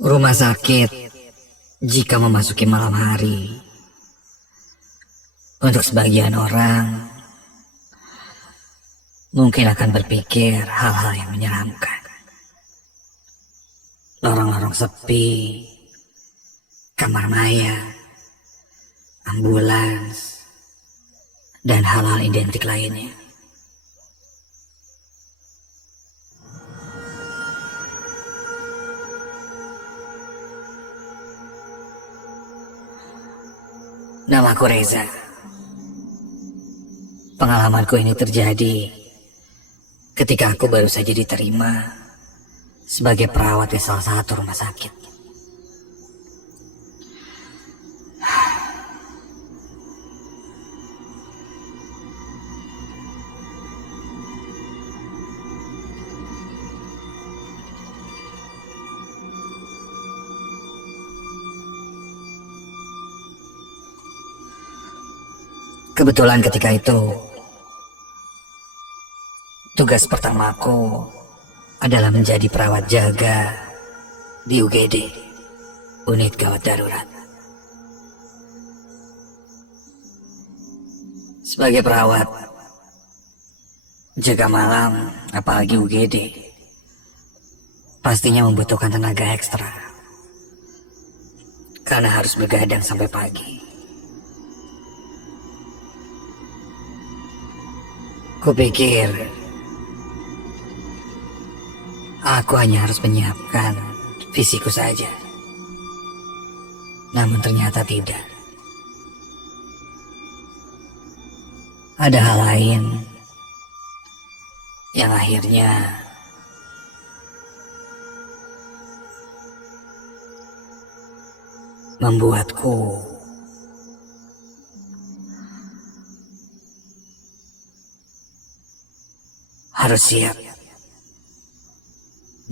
Rumah sakit jika memasuki malam hari, untuk sebagian orang mungkin akan berpikir hal-hal yang menyeramkan. Lorong-lorong sepi, kamar maya, ambulans, dan hal-hal identik lainnya. Namaku Reza. Pengalamanku ini terjadi ketika aku baru saja diterima sebagai perawat di salah satu rumah sakit. Kebetulan ketika itu, tugas pertamaku adalah menjadi perawat jaga di UGD, unit gawat darurat. Sebagai perawat jaga malam, apalagi UGD, pastinya membutuhkan tenaga ekstra, karena harus begadang sampai pagi. Kupikir aku hanya harus menyiapkan fisikku saja. Namun ternyata tidak. Ada hal lain yang akhirnya membuatku harus siap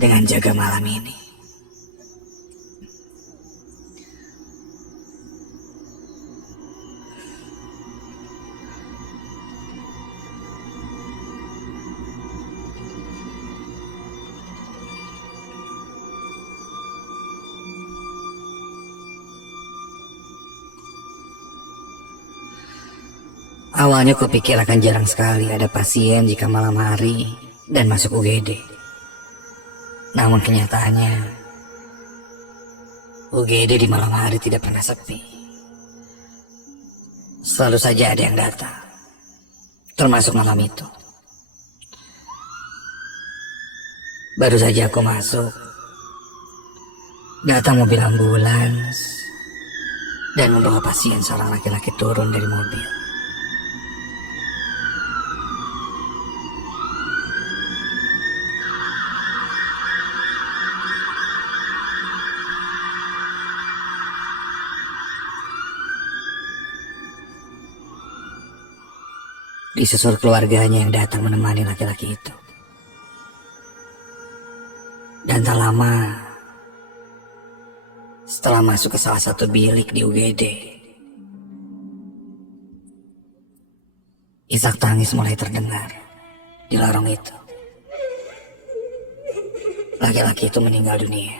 dengan jaga malam ini. Awalnya kupikir akan jarang sekali ada pasien jika malam hari dan masuk UGD. Namun kenyataannya, UGD di malam hari tidak pernah sepi. Selalu saja ada yang datang, termasuk malam itu. Baru saja aku masuk, datang mobil ambulans dan membawa pasien seorang laki-laki turun dari mobil. Disusul keluarganya yang datang menemani laki-laki itu. Dan tak lama setelah masuk ke salah satu bilik di UGD, isak tangis mulai terdengar di lorong itu. Laki-laki itu meninggal dunia.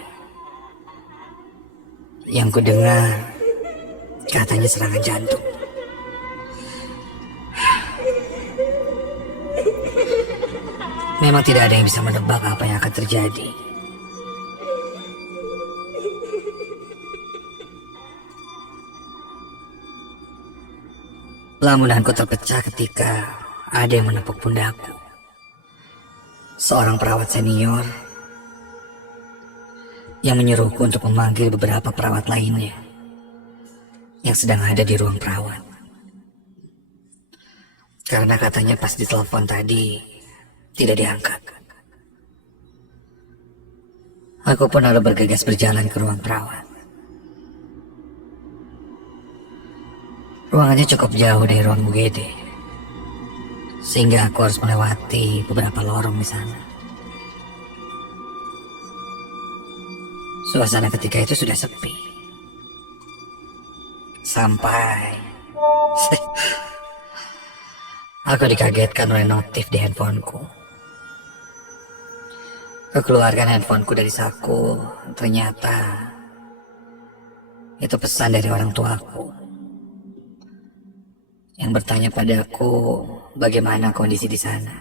Yang kudengar katanya serangan jantung. Memang tidak ada yang bisa menebak apa yang akan terjadi. Lamunanku terpecah ketika ada yang menepuk pundakku. Seorang perawat senior yang menyuruhku untuk memanggil beberapa perawat lainnya yang sedang ada di ruang perawat. Karena katanya pas ditelepon tadi tidak diangkat. Aku pun lalu bergegas berjalan ke ruang perawat. Ruangannya cukup jauh dari ruang UGD, sehingga aku harus melewati beberapa lorong di sana. Suasana ketika itu sudah sepi. Sampai aku dikagetkan oleh notif di handphoneku. Kekeluarkan handphoneku dari saku. Ternyata itu pesan dari orang tuaku yang bertanya padaku bagaimana kondisi di sana.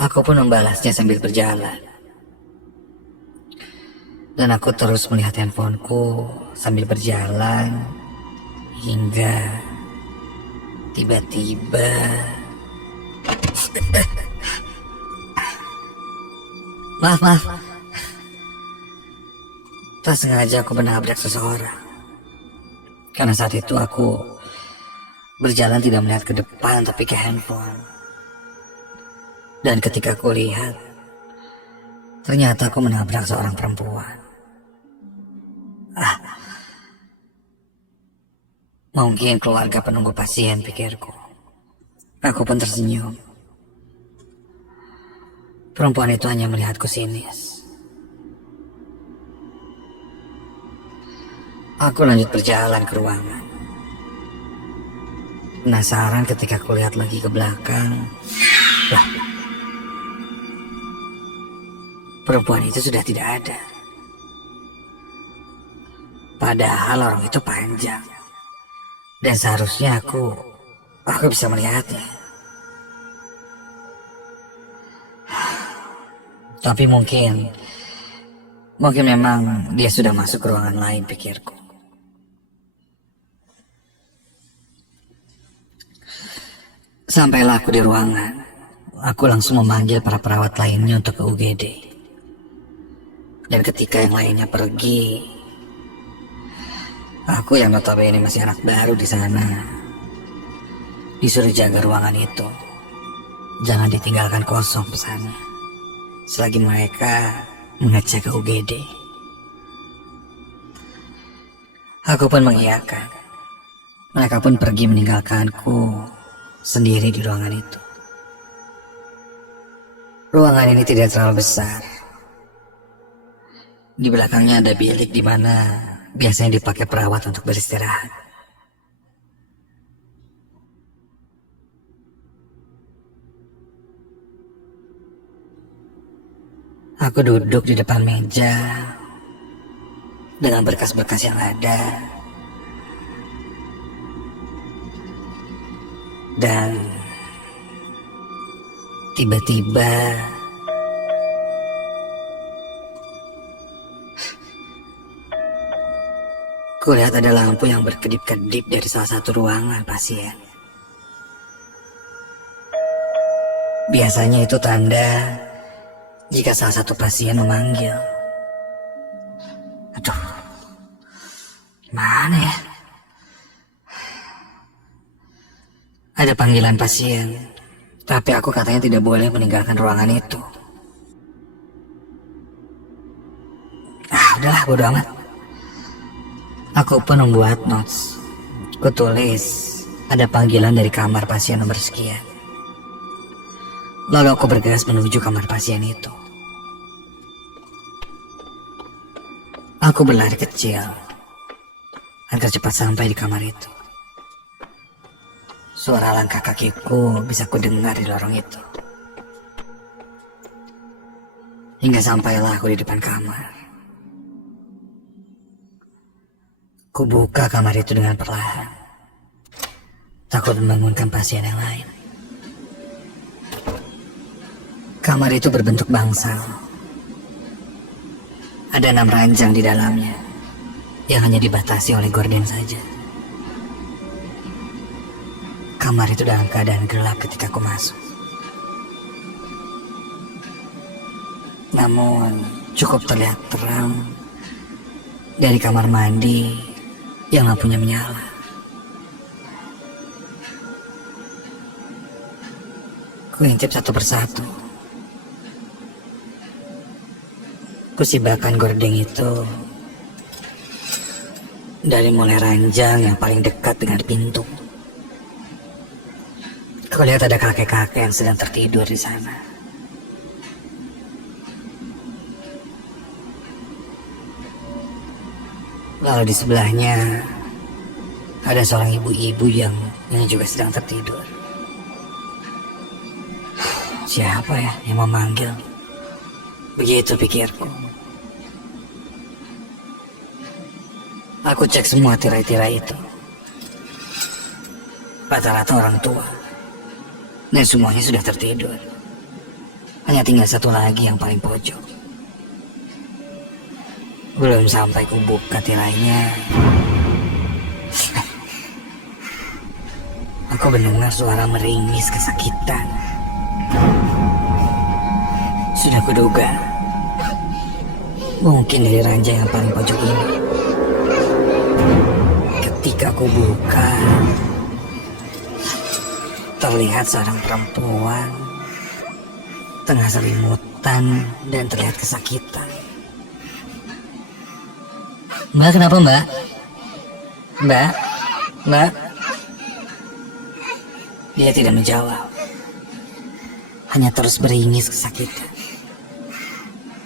Aku pun membalasnya sambil berjalan. Dan aku terus melihat handphoneku sambil berjalan hingga tiba-tiba maaf. Tak sengaja aku menabrak seseorang. Karena saat itu aku berjalan tidak melihat ke depan tapi ke handphone. Dan ketika aku lihat, ternyata aku menabrak seorang perempuan. Mungkin keluarga penunggu pasien, pikirku. Aku pun tersenyum. Perempuan itu hanya melihatku sinis. Aku lanjut berjalan ke ruangan. Penasaran ketika aku lihat lagi ke belakang. Lah, perempuan itu sudah tidak ada. Padahal orang itu panjang. Dan seharusnya aku bisa melihatnya. Tapi mungkin memang dia sudah masuk ke ruangan lain, pikirku. Sampailah aku di ruangan. Aku langsung memanggil para perawat lainnya untuk ke UGD. Dan ketika yang lainnya pergi, aku yang notabene masih anak baru di sana, disuruh jaga ruangan itu. Jangan ditinggalkan kosong pesannya. Selagi mereka mengecek ke UGD. Aku pun mengiyakan. Mereka pun pergi meninggalkanku sendiri di ruangan itu. Ruangan ini tidak terlalu besar. Di belakangnya ada bilik di mana biasanya dipakai perawat untuk beristirahat. Aku duduk di depan meja dengan berkas-berkas yang ada. Dan tiba-tiba kulihat ada lampu yang berkedip-kedip dari salah satu ruangan pasien. Biasanya itu tanda jika salah satu pasien memanggil. Aduh, gimana ya? Ada panggilan pasien, tapi aku katanya tidak boleh meninggalkan ruangan itu. Udahlah, bodo amat. Aku pun membuat notes. Kutulis ada panggilan dari kamar pasien nomor sekian. Lalu aku bergegas menuju kamar pasien itu. Aku berlari kecil agar cepat sampai di kamar itu. Suara langkah kakiku bisa kudengar di lorong itu. Hingga sampailah aku di depan kamar. Kubuka kamar itu dengan perlahan. Takut membangunkan pasien yang lain. Kamar itu berbentuk bangsal. Ada 6 ranjang di dalamnya yang hanya dibatasi oleh gorden saja. Kamar itu dalam keadaan gelap ketika aku masuk. Namun cukup terlihat terang dari kamar mandi yang lampunya menyala. Kuintip satu persatu. Kusibakan gordeng itu dari mulai ranjang yang paling dekat dengan pintu. Kulihat ada kakek-kakek yang sedang tertidur di sana. Lalu di sebelahnya ada seorang ibu-ibu yang juga sedang tertidur. Siapa ya yang memanggil? Begitu pikirku. Aku cek semua tirai-tirai itu. Rata-rata orang tua. Dan semuanya sudah tertidur. Hanya tinggal satu lagi yang paling pojok. Belum sampai ku buka tirainya, aku mendengar suara meringis kesakitan. Sudah kuduga, mungkin dari ranjang yang paling pojok ini. Ketika aku buka, terlihat seorang perempuan tengah selimutan dan terlihat kesakitan. Mbak, kenapa mbak? Mbak? Dia tidak menjawab. Hanya terus beringis kesakitan.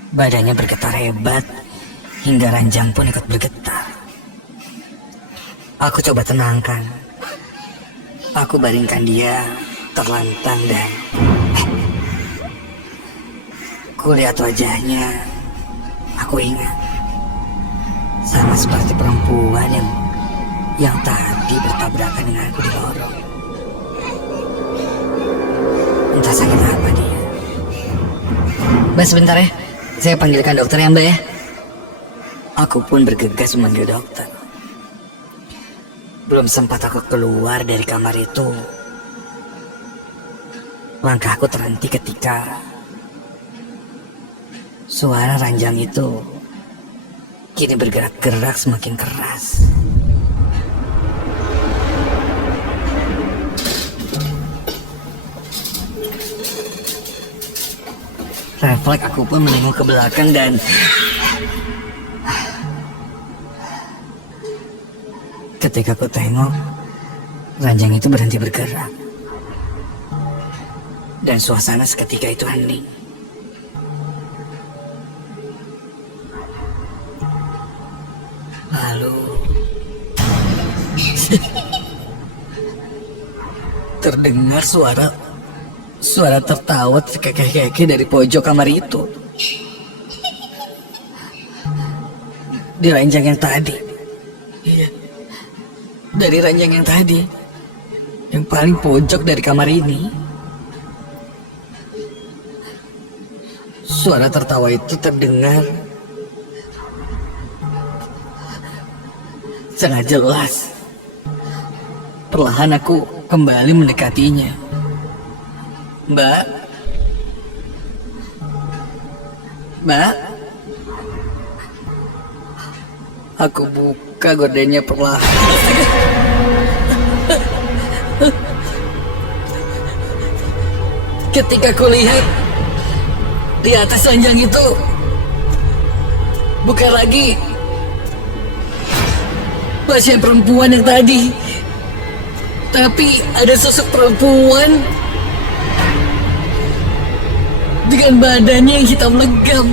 Badannya bergetar hebat, hingga ranjang pun ikut bergetar. Aku coba tenangkan. Aku baringkan dia terlentang dan kulihat wajahnya. Aku ingat sama seperti perempuan yang tadi bertabrakan denganku di lorong. Entah sakit apa dia. Mbak, sebentar ya, saya panggilkan dokter ya mbak ya. Aku pun bergegas memanggil dokter. Belum sempat aku keluar dari kamar itu, langkahku terhenti ketika suara ranjang itu kini bergerak-gerak semakin keras. Refleks aku pun menengok ke belakang dan ketika aku tengok, ranjang itu berhenti bergerak. Dan suasana seketika itu hening. Lalu terdengar suara tertawa terkekeh-kekeh dari pojok kamar itu. Di ranjang yang tadi. Iya. Dari ranjang yang tadi. Yang paling pojok dari kamar ini. Suara tertawa itu terdengar sangat jelas. Perlahan aku kembali mendekatinya. Mbak? Aku buka gordennya perlahan. Ketika kulihat di atas ranjang itu bukan lagi pasien perempuan yang tadi, tapi ada sosok perempuan dengan badannya yang hitam legam,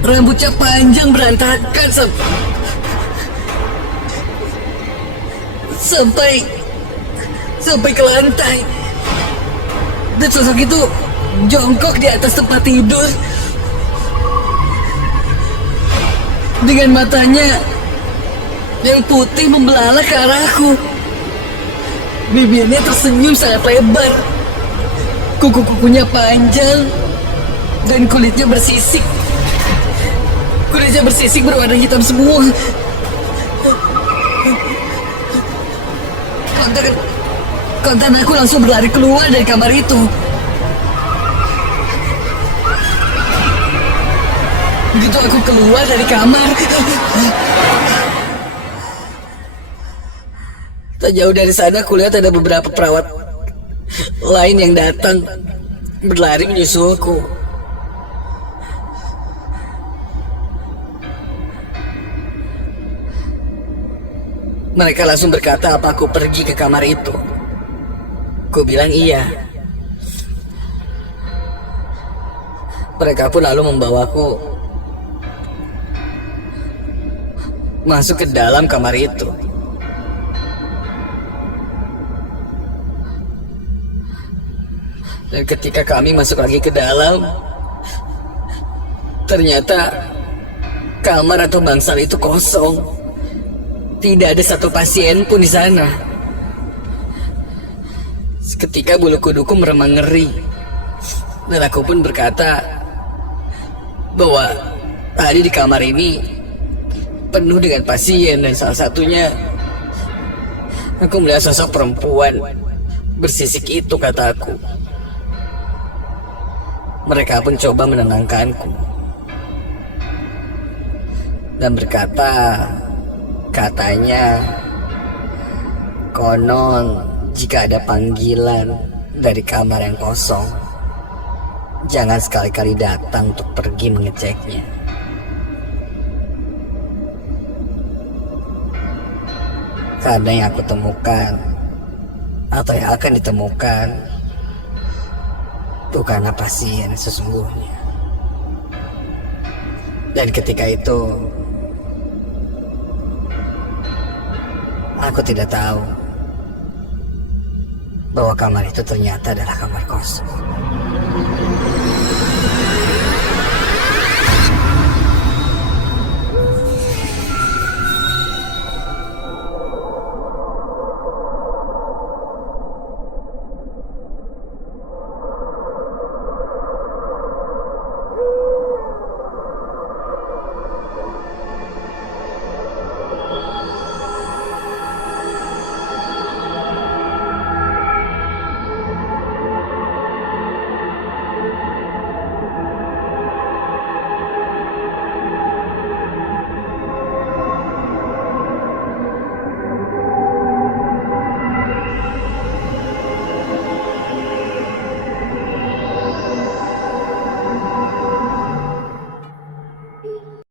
rambutnya panjang berantakan sampai ke lantai. Dan sosok itu jongkok di atas tempat tidur dengan matanya yang putih membelalak ke arahku. Bibirnya tersenyum sangat lebar, kuku-kukunya panjang dan kulitnya bersisik berwarna hitam semua. Kontan aku langsung berlari keluar dari kamar itu. Begitu aku keluar dari kamar, tak jauh dari sana kulihat ada beberapa perawat lain yang datang berlari menyusulku. Mereka langsung berkata apa aku pergi ke kamar itu. Ku bilang iya. Mereka pun lalu membawaku masuk ke dalam kamar itu. Dan ketika kami masuk lagi ke dalam, ternyata kamar atau bangsal itu kosong. Tidak ada satu pasien pun di sana. Seketika bulu kuduku meremang ngeri. Dan aku pun berkata bahwa tadi di kamar ini penuh dengan pasien, dan salah satunya aku melihat sosok perempuan bersisik itu, kataku. Mereka pun coba menenangkanku dan berkata, katanya konon jika ada panggilan dari kamar yang kosong, jangan sekali-kali datang untuk pergi mengeceknya. Karena yang aku temukan atau yang akan ditemukan bukanlah pasien sesungguhnya. Dan ketika itu aku tidak tahu bahwa kamar itu ternyata adalah kamar kosong.